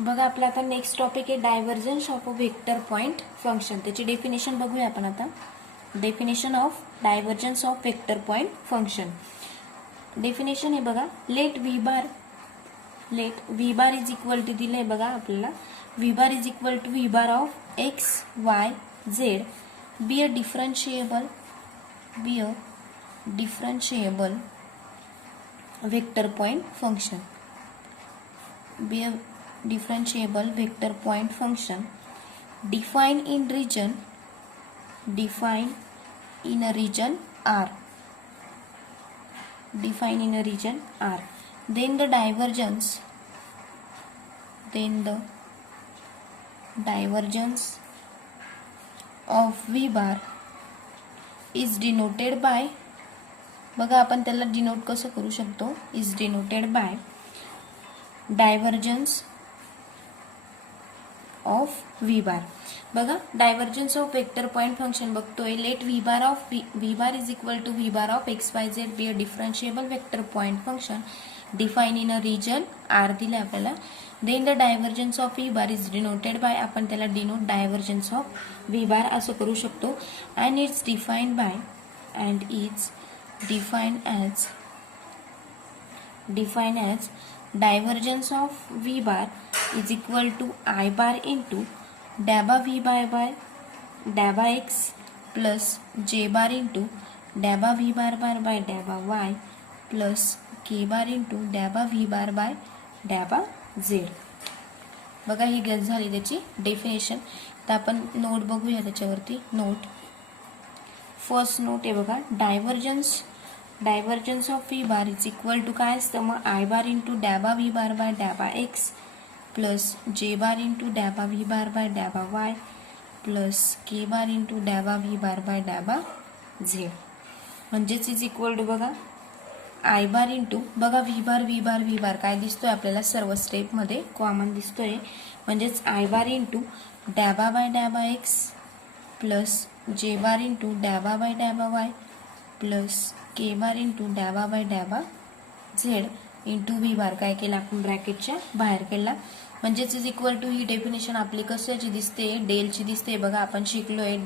बघा आपला आता नेक्स्ट टॉपिक आहे divergence of a vector point function. त्याची डेफिनेशन बघूया आपण आता. Definition of divergence of vector point function. Definition आहे बघा, let V bar is equal to दिलंय बघा आपल्याला, V bar is equal to V bar of X Y Z be a differentiable vector point function. be a differentiable vector point function defined in a region R. Then the divergence of V bar is denoted by, बघा आपण त्याला denote कसं करू शकतो, is denoted by divergence of V bar. बघा divergence of vector point function बघतोय. Let V bar is equal to V bar of X Y Z be a differentiable vector point function define in a region R दिलं आपल्याला. Then the divergence of V bar is denoted by, आपण त्याला denote divergence of V bar असं करू शकतो. And it's defined as divergence of V bar is equal to I bar into dabba V bar by dabba X plus J bar into dabba V bar by dabba Y plus K bar into dabba V bar by dabba Z. बघा ही guess झाली त्याची definition. तर आपण note बघूया त्याच्यावरती. Note, first note आहे बघा, divergence of V bar is equal to काय असतं मग, आय बार इंटू डॅबा व्ही बार बाय डॅबा X plus J bar into डॅबा व्ही बार बाय डॅबा Y plus K bar into डॅबा व्ही बार बाय डॅबा झेड. म्हणजेच इज इक्वल टू बघा आय बार इंटू, बघा व्ही बार काय दिसतोय आपल्याला सर्व स्टेपमध्ये कॉमन दिसतोय. म्हणजेच आय बार इंटू डॅबा बाय डॅबा X plus J bar into डॅबा बाय डॅबा Y plus K bar into डॅबा बाय डॅबा झेड इंटू व्ही बार काय केला आपण ब्रॅकेटच्या बाहेर केला. म्हणजेच इज इक्वल टू ही डेफिनेशन आपली कशाची दिसते, डेलची दिसते. बघा आपण शिकलोय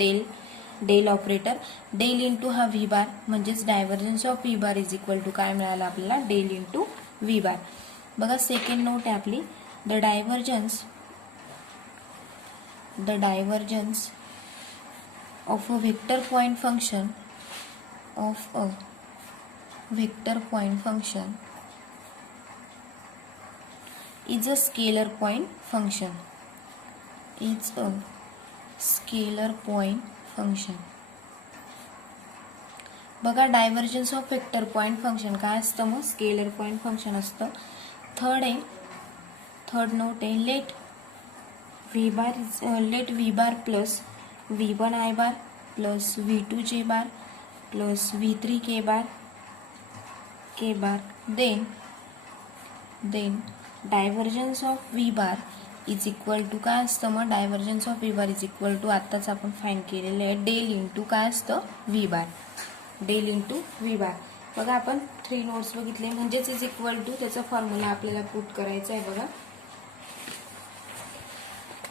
डेल ऑपरेटर, डेल इंटू हा व्ही बार म्हणजेच divergence of V bar is equal to काय मिळालं आपल्याला, डेल इंटू व्ही बार. बघा सेकंड नोट आहे आपली, the divergence of a vector point function is a scalar point function. बघा divergence of vector point function काय असतं मग, स्केलर पॉइंट फंक्शन असतं. थर्ड नोट आहे, let V bar plus V1 I bar plus V2 J bar plus V3 K bar then divergence of V bar is equal to काय असतं मग, divergence of V bar is equal to आत्ताच आपण फाईन केलेलं आहे del into काय असतं V bar, del into V bar. बघा आपण 3 नोट्स बघितले. म्हणजेच इज इक्वल टू त्याचा फॉर्म्युला आपल्याला पुट करायचा आहे बघा.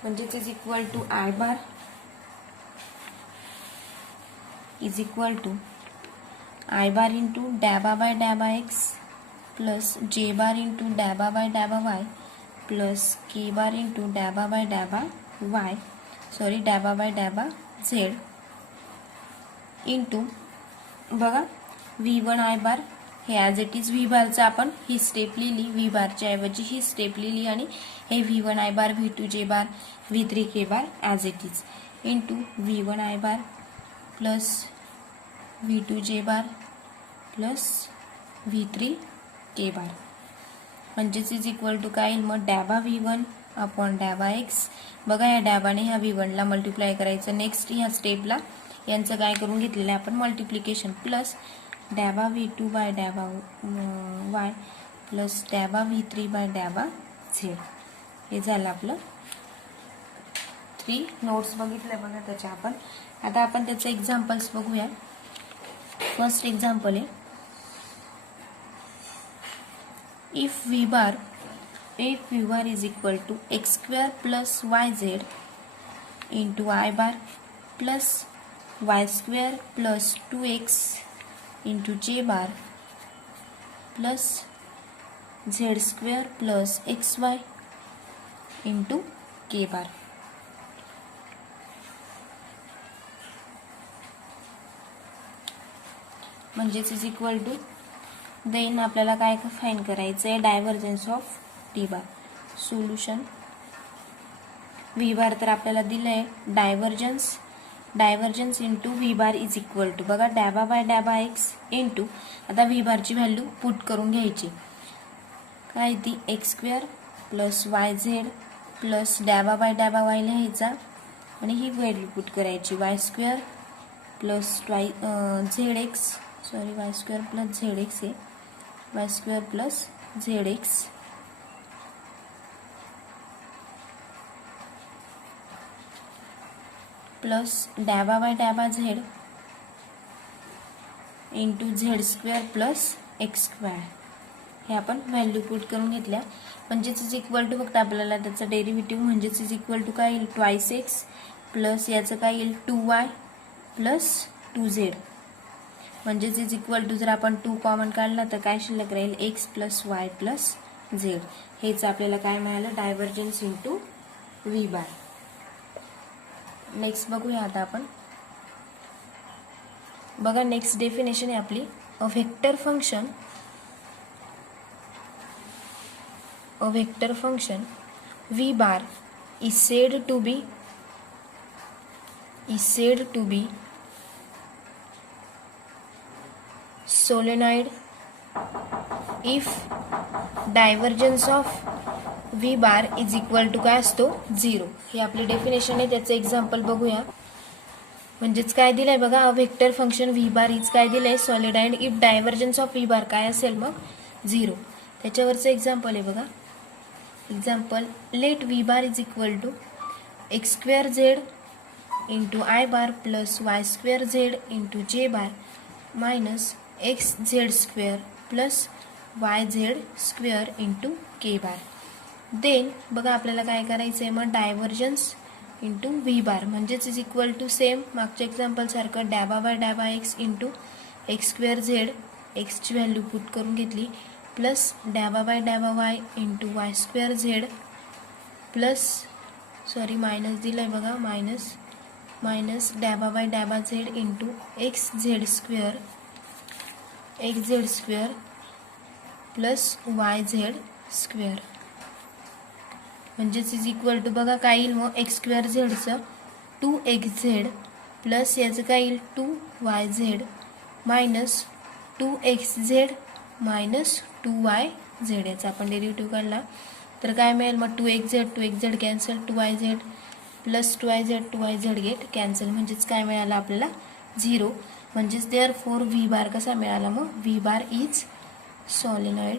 म्हणजेच is equal to I bar is equal to I bar into dabba by dabba x plus J bar into dabba by dabba y plus K bar into dabba by dabba z into बघा V1 I bar हे as it is V बारचं आपण ही step लिहिली, V बारच्या ऐवजी ही step लिहिली आणि हे V1 I bar V2 J bar V3 K bar as it is into V1 I bar plus V2 J bar plus V3 K बार. म्हणजेच is equal to काय मग डॅबा V1 अपॉन डॅबा एक्स. बघा या डॅबाने ह्या V1ला मल्टिप्लाय करायचं. नेक्स्ट ह्या स्टेपला यांचं काय करून घेतलेलं आहे आपण मल्टिप्लिकेशन प्लस डॅबा V2 बाय डॅबा वाय प्लस डॅबा V3 बाय डॅबा झेड. हे झालं आपलं 3 नोट्स बघितले बघा त्याच्या आपण. आता आपण त्याचे एक्झाम्पल्स बघूया. फर्स्ट एक्झाम्पल आहे, if V bar if v bar is equal to x square plus yz into I bar plus y square plus 2x into j bar plus z square plus xy into k bar. म्हणजेच is equal to then आपल्याला काय find करायचं आहे, divergence of T bar. Solution V bar तर आपल्याला दिलं आहे divergence into V bar is equal to बघा डॅबा बाय डॅबा एक्स इंटू आता व्ही बारची व्हॅल्यू पुट करून घ्यायची. काय ती X square plus Y Z plus डॅबा बाय डॅबा वाय लिहायचा आणि ही व्हॅल्यू पुट करायची Y square plus Z X sorry Y square plus Z X आहे Y square plus Z X plus डॅबा बाय डॅबा Z into Z square plus X square हे आपण व्हॅल्यू पुट करून घेतल्या. म्हणजेच इज इक्वल टू फक्त आपल्याला त्याचा डेरिव्हेटिव्ह म्हणजेच इज इक्वल टू काय येईल ट्वाईस एक्स प्लस याचं काय येईल 2y प्लस 2z. म्हणजेच इज इक्वल टू जर आपण 2 कॉमन काढला तर काय शिल्लक राहील x plus y plus Z. हेच आपल्याला काय मिळालं डायव्हर्जन्स इंटू व्ही बार. नेक्स्ट बघूया आता आपण. बघा नेक्स्ट डेफिनेशन आहे आपली अ vector function v bar is said to be solenoid if divergence of v bar is equal to काय असतो 0. हे आपली डेफिनेशन आहे. त्याचं एक्झाम्पल बघूया. म्हणजेच काय दिलंय बघा a vector function V bar is काय दिलंय solenoidal if divergence of V bar काय असेल मग 0. त्याच्यावरचं एक्झाम्पल आहे बघा. Example let V bar is equal to X square Z into I bar plus Y square Z into J bar minus X Z square plus Y Z square into K bar. Then बघा आपल्याला काय करायचं आहे मग divergence into V bar म्हणजेच is equal to same मागच्या example सारखं डॅबा बाय डॅबा X into X square Z एक्सची व्हॅल्यू पुट करून घेतली प्लस डॅबा बाय डॅबा Y into Y square Z plus sorry minus दिलं आहे बघा मायनस डॅबा बाय डॅबा Z into X Z square plus Y Z square. म्हणजेच इज इक्वल टू बघा काय येईल मग एक्स स्क्वेअर झेडचं 2xz प्लस याचं काय येईल 2yz minus 2xz minus 2yz. याचा आपण डेरिव्हेटिव्ह काढला तर काय मिळेल मग 2xz cancel 2yz plus 2yz get cancel. म्हणजेच काय मिळालं आपल्याला 0. म्हणजेच देअरफॉर व्ही बार कसा मिळाला मग व्ही बार इज सॉलिनॉइड.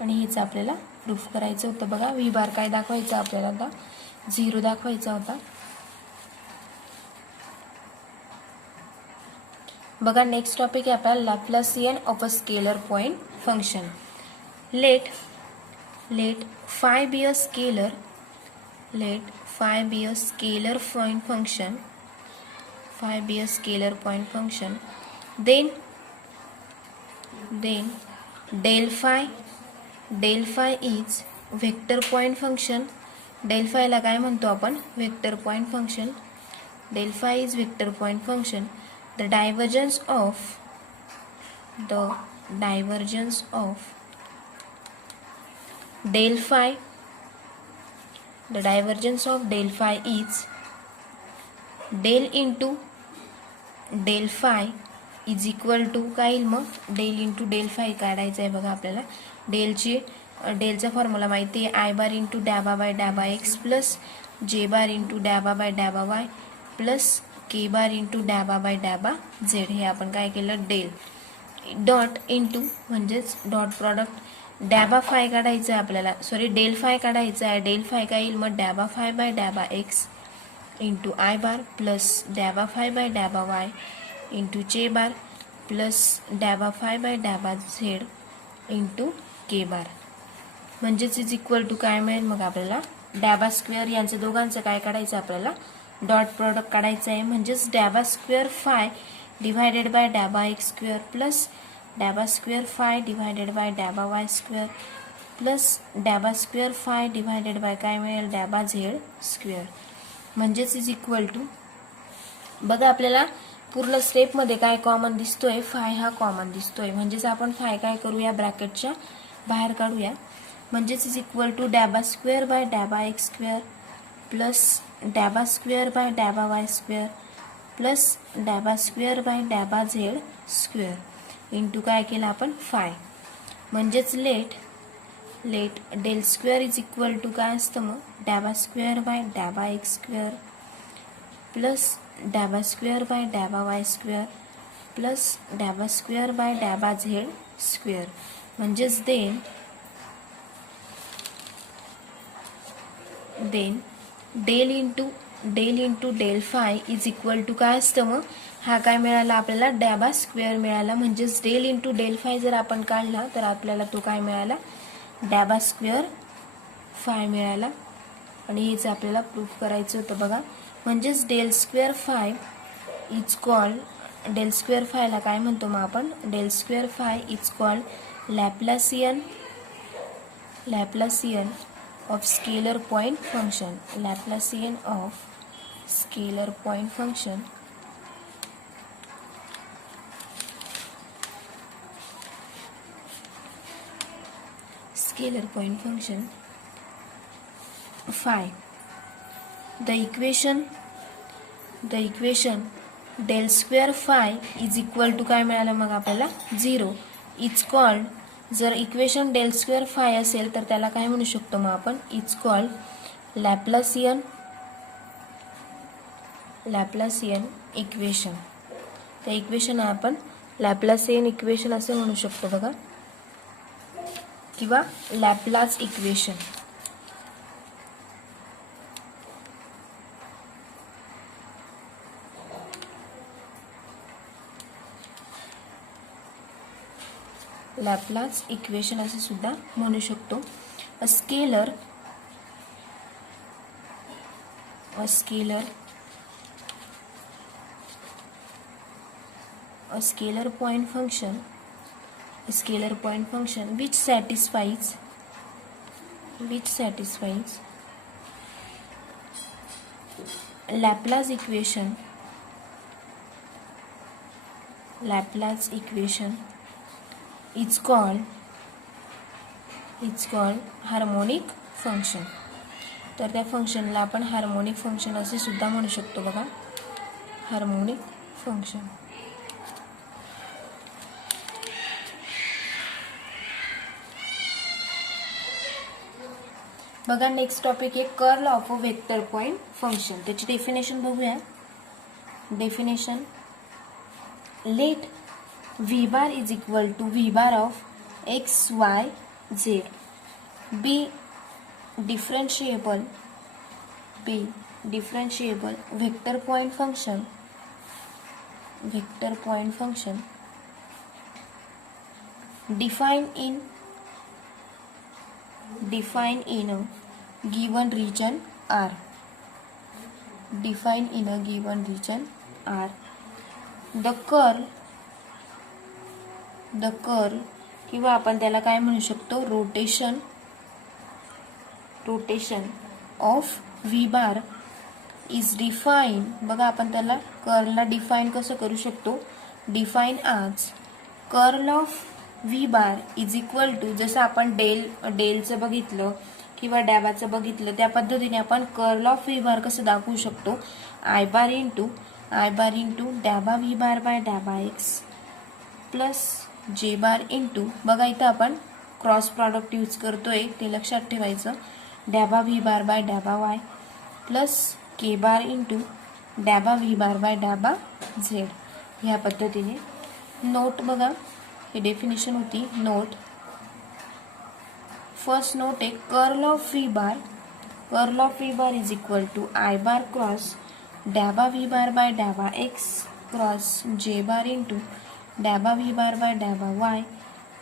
आणि हेच आपल्याला प्रूफ करायचं होतं. बघा व्ही बार काय दाखवायचं आपल्याला आता 0 दाखवायचा होता. बघा नेक्स्ट टॉपिक आहे आपला Laplacian of a scalar point function. Let phi be a scalar point function then del phi is vector point function. del phi ला काय म्हणतो आपण vector point function. del phi is vector point function. the divergence of del phi is del into del phi is equal to काय येईल मग del into del five काढायचं आहे बघा आपल्याला. डेलचा फॉर्म्युला माहिती आहे आय बार इंटू डॅबा बाय डॅबा X plus J bar into डॅबा बाय डॅबा Y plus K bar into डॅबा बाय डॅबा झेड. हे आपण काय केलं डेल डॉट इंटू म्हणजेच डॉट प्रॉडक्ट डॅबा फाय काढायचं आहे आपल्याला सॉरी डेल फाय काढायचं आहे. डेल फाय काय येईल मग डॅबा फाय बाय डॅबा X into I bar plus डॅबा फाय बाय डॅबा Y into J bar plus डॅबा फाय बाय डॅबा झेड इंटू के बार. म्हणजेच इज इक्वल टू काय मिळेल मग आपल्याला डॅबा स्क्वेअर यांचं दोघांचं काय काढायचं आपल्याला डॉट प्रॉडक्ट काढायचं आहे म्हणजेच डॅबा स्क्वेअर फाय डिवायडेड बाय डॅबा एक्स स्क्वेअर प्लस डॅबा स्क्वेअर फाय डिवायडेड बाय डॅबा वाय स्क्वेअर प्लस डॅबा स्क्वेअर फाय डिवायडेड बाय काय मिळेल डॅबा झेड स्क्वेअर म्हणजेच इज इक्वल टू बघा आपल्याला पूर्ण स्टेपमध्ये काय कॉमन दिसतोय फाय हा कॉमन दिसतोय म्हणजेच आपण फाय काय करूया ब्रॅकेटच्या बाहेर काढूया म्हणजेच इज इक्वल टू डॅबा स्क्वेअर बाय डॅबा एक्स स्क्वेअर प्लस डॅबा स्क्वेअर बाय डॅबा वाय स्क्वेअर प्लस डॅबा स्क्वेअर बाय डॅबा झेड स्क्वेअर इंटू काय केलं आपण फाय म्हणजेच let del square is equal to काय असतं मग डॅबा स्क्वेअर बाय डॅबा एक्स स्क्वेअर प्लस डॅबा स्क्वेअर बाय डॅबा वाय स्क्वेअर प्लस डॅबा स्क्वेअर बाय डॅबा झेड स्क्वेअर म्हणजेच then del into del phi is equal to काय असतं मग हा काय मिळाला आपल्याला डॅबा स्क्वेअर मिळाला म्हणजेच डेल इंटू डेल फाय जर आपण काढला तर आपल्याला तो काय मिळाला डॅबा स्क्वेअर फाय मिळाला आणि हेच आपल्याला प्रूफ करायचं होतं बघा म्हणजेच del square phi is called del square फायला काय म्हणतो मग आपण del square phi is called Laplacian of scalar point function Laplacian of scalar point function scalar point function phi the equation del square phi is equal to काय मिळालं मग आपल्याला 0 is called जर इक्वेशन डेल स्क्वेअर फाय असेल तर त्याला काय म्हणू शकतो मग आपण इज कॉल्ड लॅप्लासियन इक्वेशन त्या इक्वेशन आपण लॅप्लासियन इक्वेशन असे म्हणू शकतो बघा किंवा लॅप्लास इक्वेशन लॅप्लास इक्वेशन असे सुद्धा म्हणू शकतो a scalar point function which satisfies Laplace equation is called harmonic function तर त्या फंक्शनला आपण हार्मोनिक फंक्शन असे सुद्धा म्हणू शकतो बघा हार्मोनिक फंक्शन बघा नेक्स्ट टॉपिक आहे curl of a vector point function त्याची डेफिनेशन बघूया definition let v bar is equal to v bar of x y z be differentiable vector point function defined in a given region R the curl किंवा आपण त्याला काय म्हणू शकतो rotation of v bar is define बघा आपण त्याला कर्लला define कसं करू शकतो डिफाईन आज curl of v bar is equal to जसं आपण डेलचं बघितलं किंवा डॅबाचं बघितलं त्या पद्धतीने आपण कर्ल ऑफ v बार कसं दाखवू शकतो i बार इंटू डॅबा v बार बाय डॅबा x plus J bar into बघा इथं आपण क्रॉस प्रॉडक्ट यूज करतोय ते लक्षात ठेवायचं डॅबा व्ही बार बाय डॅबा Y plus K bar into डॅबा व्ही बार बाय डॅबा झेड ह्या पद्धतीने नोट बघा हे डेफिनेशन होती नोट फर्स्ट नोट आहे curl of V bar is equal to I bar cross डॅबा व्ही बार बाय डॅबा X cross J bar into डॅबा व्ही बार बाय डॅबा Y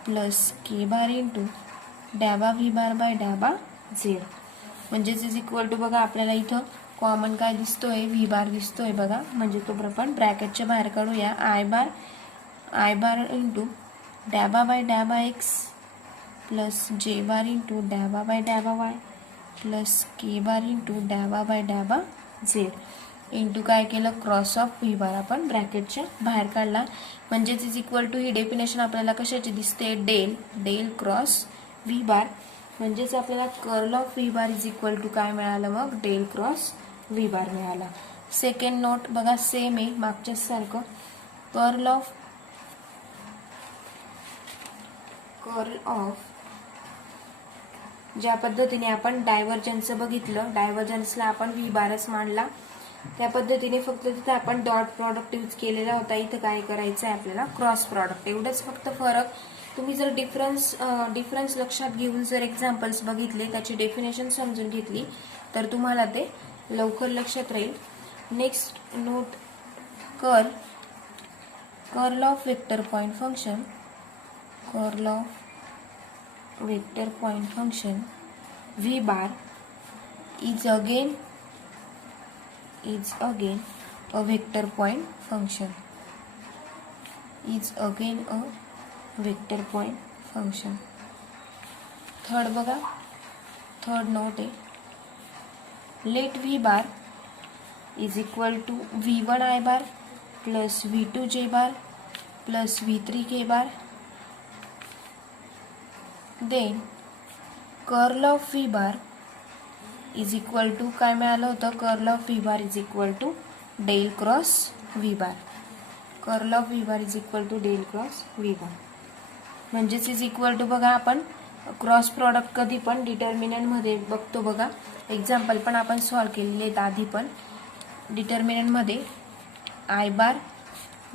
plus K bar into डॅबा V bar by डॅबा Z. म्हणजेच is equal to बघा आपल्याला इथं कॉमन काय दिसतोय, व्ही बार दिसतोय बघा. म्हणजे तो आपण ब्रॅकेटच्या बाहेर काढूया. आय बार इंटू डॅबा बाय डॅबा X plus J bar into डॅबा बाय डॅबा Y plus K bar into डॅबा बाय डॅबा झेड इंटू काय केलं, क्रॉस ऑफ व्ही बार आपण ब्रॅकेटच्या बाहेर काढला. म्हणजेच इज इक्वल टू ही डेफिनेशन आपल्याला कशाची दिसते, डेल क्रॉस व्ही बार. म्हणजेच आपल्याला curl of V bar is equal to काय मिळालं मग, डेल क्रॉस व्ही बार मिळाला. सेकंड नोट बघा सेम आहे मागच्याच सारखं. कर्ल ऑफ ज्या पद्धतीने आपण डायव्हर्जन्सचं बघितलं, डायव्हर्जन्सला आपण व्ही बारच मांडला, त्या पद्धतीने फक्त तिथे आपण डॉट प्रॉडक्ट यूज केलेला होता. इथं काय करायचं आहे आपल्याला, क्रॉस प्रॉडक्ट. एवढंच फक्त फरक. तुम्ही जर डिफरन्स लक्षात घेऊन जर एक्झाम्पल्स बघितले, त्याची डेफिनेशन समजून घेतली तर तुम्हाला ते लवकर लक्षात राहील. Next note, curl of vector point function, curl of vector point function V bar is again a vector point function, is again a vector point function. Third बघा, थर्ड नोट आहे, let V bar is equal to V1 I bar plus V2 J bar plus V3 K bar. Then curl of V bar is equal to काय मिळालं होतं, curl of V bar is equal to del cross V bar. Curl of V bar is equal to del cross V bar. म्हणजेच is equal to बघा आपण cross product कधी पण डिटर्मिनंटमध्ये बघतो बघा. एक्झाम्पल पण आपण सॉल्व्ह केलेले आहेत आधी पण. डिटर्मिनंटमध्ये आय बार,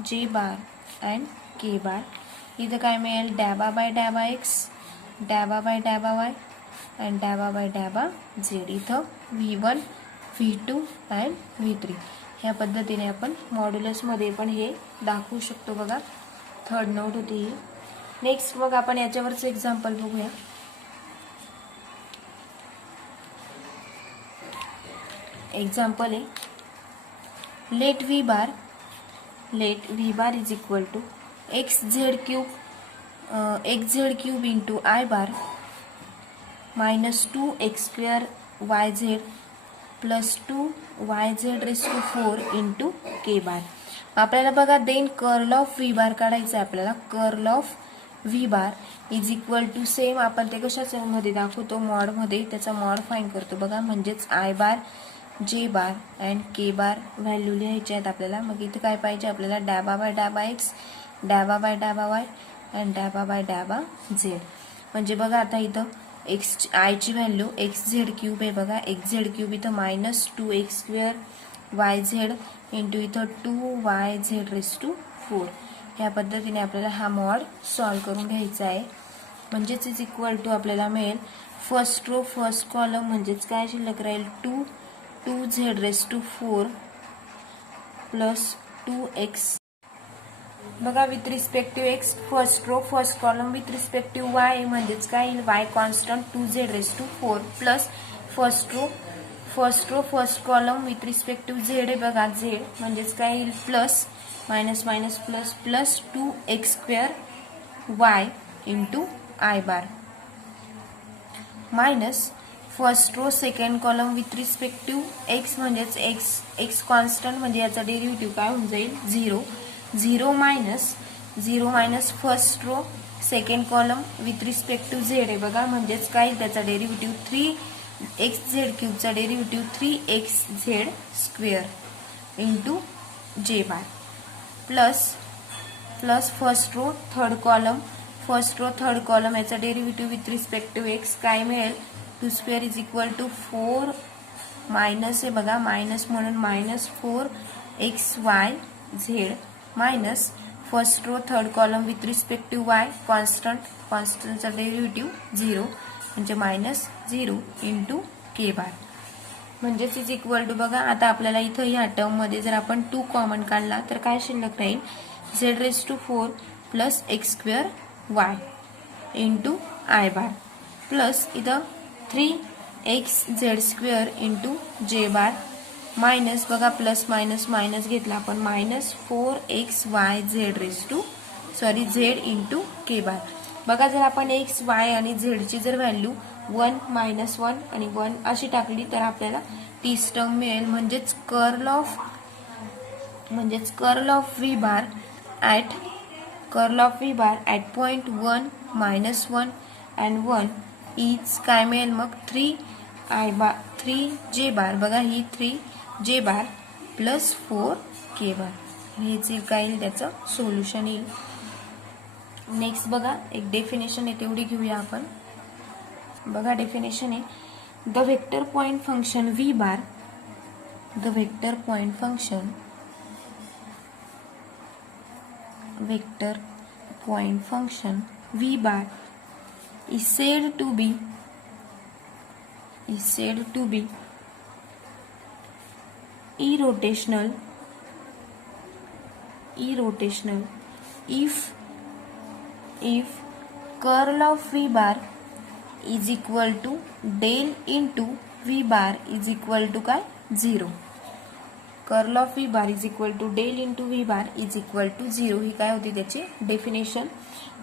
जे बार अँड के बार. इथं काय मिळेल, डॅबा बाय डॅबा एक्स, डॅबा बाय डॅबा वाय अँड डॅबा बाय डॅबा झेड. इथं V1, V2 अँड V3. ह्या पद्धतीने आपण मॉड्युलसमध्ये पण हे दाखवू शकतो बघा. थर्ड नोट होती ही. नेक्स्ट मग आपण याच्यावरचं एक्झाम्पल बघूया. एक्झाम्पल आहे, let V bar is equal to X Z cube into I bar minus 2x² YZ plus 2YZ raise to 4 into K bar. आपल्याला बघा then curl of V bar काढायचं आहे आपल्याला. Curl of V bar is equal to same आपण ते कशाच्या मध्ये दाखवतो, मॉडमध्ये. त्याचा मॉड फाईंड करतो बघा. म्हणजेच आय बार, जे bar and K bar value लिहायचे आहेत आपल्याला. मग इथे काय पाहिजे आपल्याला, डॅबा बाय डॅबा एक्स, डॅबा बाय डॅबा वाय अँड डॅबा बाय डॅबा झेड. म्हणजे बघा आता इथं एक्स आयची व्हॅल्यू एक्स झेड क्यूब आहे बघा. एक्स झेड क्यूब इथं मायनस 2x² YZ इंटू इथं 2YZ रेस टू 4. ह्या पद्धतीने आपल्याला हा मॉड सॉल्व्ह करून घ्यायचा आहे. म्हणजेच इज इक्वल टू आपल्याला मिळेल फर्स्ट रो फर्स्ट कॉलम. म्हणजेच काय शिल्लक राहील, 2Z raise to 4 plus 2x बघा with respective X. First row first column with respective Y. म्हणजेच काय येईल, Y constant 2Z raise to 4 plus first row first column with respective Z आहे बघा, झेड. म्हणजेच काय येईल, plus minus minus plus plus 2x² Y into I bar minus first row second column with respective X. म्हणजेच X constant म्हणजे याचा derivative काय होऊन जाईल, 0 minus first row second column with respective Z आहे बघा. म्हणजेच काय त्याचा derivative 3xz क्यूबचा derivative 3xz² into J bar plus first row third column याचा डेरिव्हेटिव्ह विथ रिस्पेक्टिव्ह एक्स काय मिळेल, 2² इज इक्वल टू 4 मायनस आहे बघा, मायनस म्हणून minus 4xyz minus first row third column with respective Y कॉन्स्टंटचा derivative 0 म्हणजे minus 0 into K bar. म्हणजेच is equal to बघा आता आपल्याला इथं ह्या टर्ममध्ये जर आपण 2 कॉमन काढला तर काय शिल्लक राहील, z raise to 4 plus x² y into I bar. Plus इथं 3xz² into J bar minus बघा प्लस मायनस मायनस घेतला आपण मायनस 4xyz इंटू के बार. बघा जर आपण एक्स वाय आणि झेडची जर व्हॅल्यू 1 -1 आणि 1 अशी टाकली तर आपल्याला तीच टर्म मिळेल. म्हणजेच curl of V bar at point 1 -1 and 1 is काय मिळेल मग 3 बार बघा ही 3 बार प्लस 4 बार. हेच काय येईल त्याचं सोल्युशन येईल. नेक्स्ट बघा एक डेफिनेशन आहे तेवढी घेऊया आपण. बघा डेफिनेशन आहे the vector point function V bar vector point function V bar is said to be irrotational if curl of v bar is equal to del into v bar is equal to काय 0. Curl of V bar is equal to del into V bar is equal to 0 ही काय होती त्याची definition.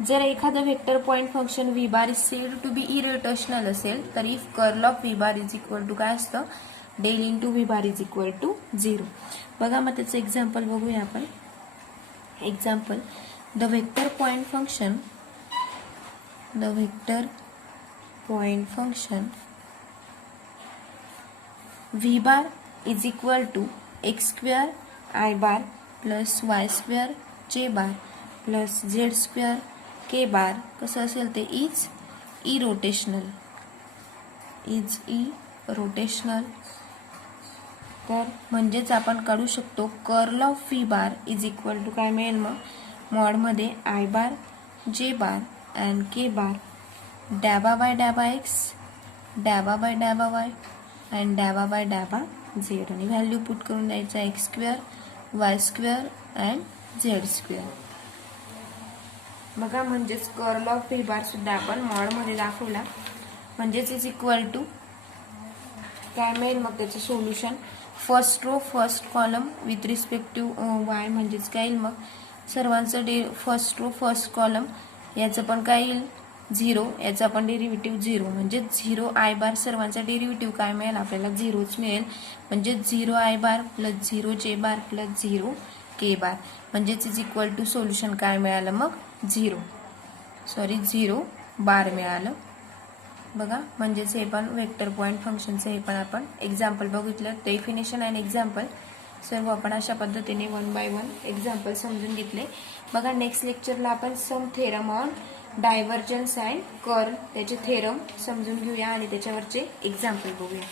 जर एखादं vector point function V bar is said to be irrotational असेल तर if curl of V bar is equal to काय असतं del into V bar is equal to 0. बघा मग त्याचं एक्झाम्पल बघूया आपण. Example the vector point function V bar is equal to x² i bar plus y² j bar plus z² k bar कसं असेल ते इज इरोटेशनल. तर म्हणजेच आपण काढू शकतो curl of V bar is equal to काय मिळेल मग मॉडमध्ये i bar j bar and k bar डॅबा बाय डॅबा x डॅबा बाय डॅबा y अँड डॅबा बाय डॅबा z आणि व्हॅल्यू पुट करून द्यायचा x² y² अँड z². बघा म्हणजेच कर्ल ऑफ व्ही बार सुद्धा आपण मॉडमध्ये दाखवला. म्हणजेच इज इक्वल टू काय मिळेल मग त्याचं solution first row first column with respect to y म्हणजेच काय येईल मग सर्वांचं फर्स्ट रो फर्स्ट कॉलम याचं पण काय येईल 0 याचा पण डेरिव्हेटिव्ह 0 म्हणजे 0 i बार सर्वांचा डेरिव्हेटिव्ह काय मिळेल आपल्याला 0च मिळेल. म्हणजे 0 i bar plus 0 j bar plus 0 k बार म्हणजेच इज इक्वल टू सोल्युशन काय मिळालं मग 0 बार मिळालं. बघा म्हणजेच हे पण वेक्टर पॉइंट फंक्शनचं हे पण आपण एक्झाम्पल बघितलं. डेफिनेशन अँड एक्झाम्पल सर्व आपण अशा पद्धतीने 1 बाय 1 एक्झाम्पल समजून घेतले. बघा नेक्स्ट लेक्चरला आपण some theorem on divergence and curl त्याचे थेरम समजून घेऊया आणि त्याच्यावरचे एक्झाम्पल बघूया.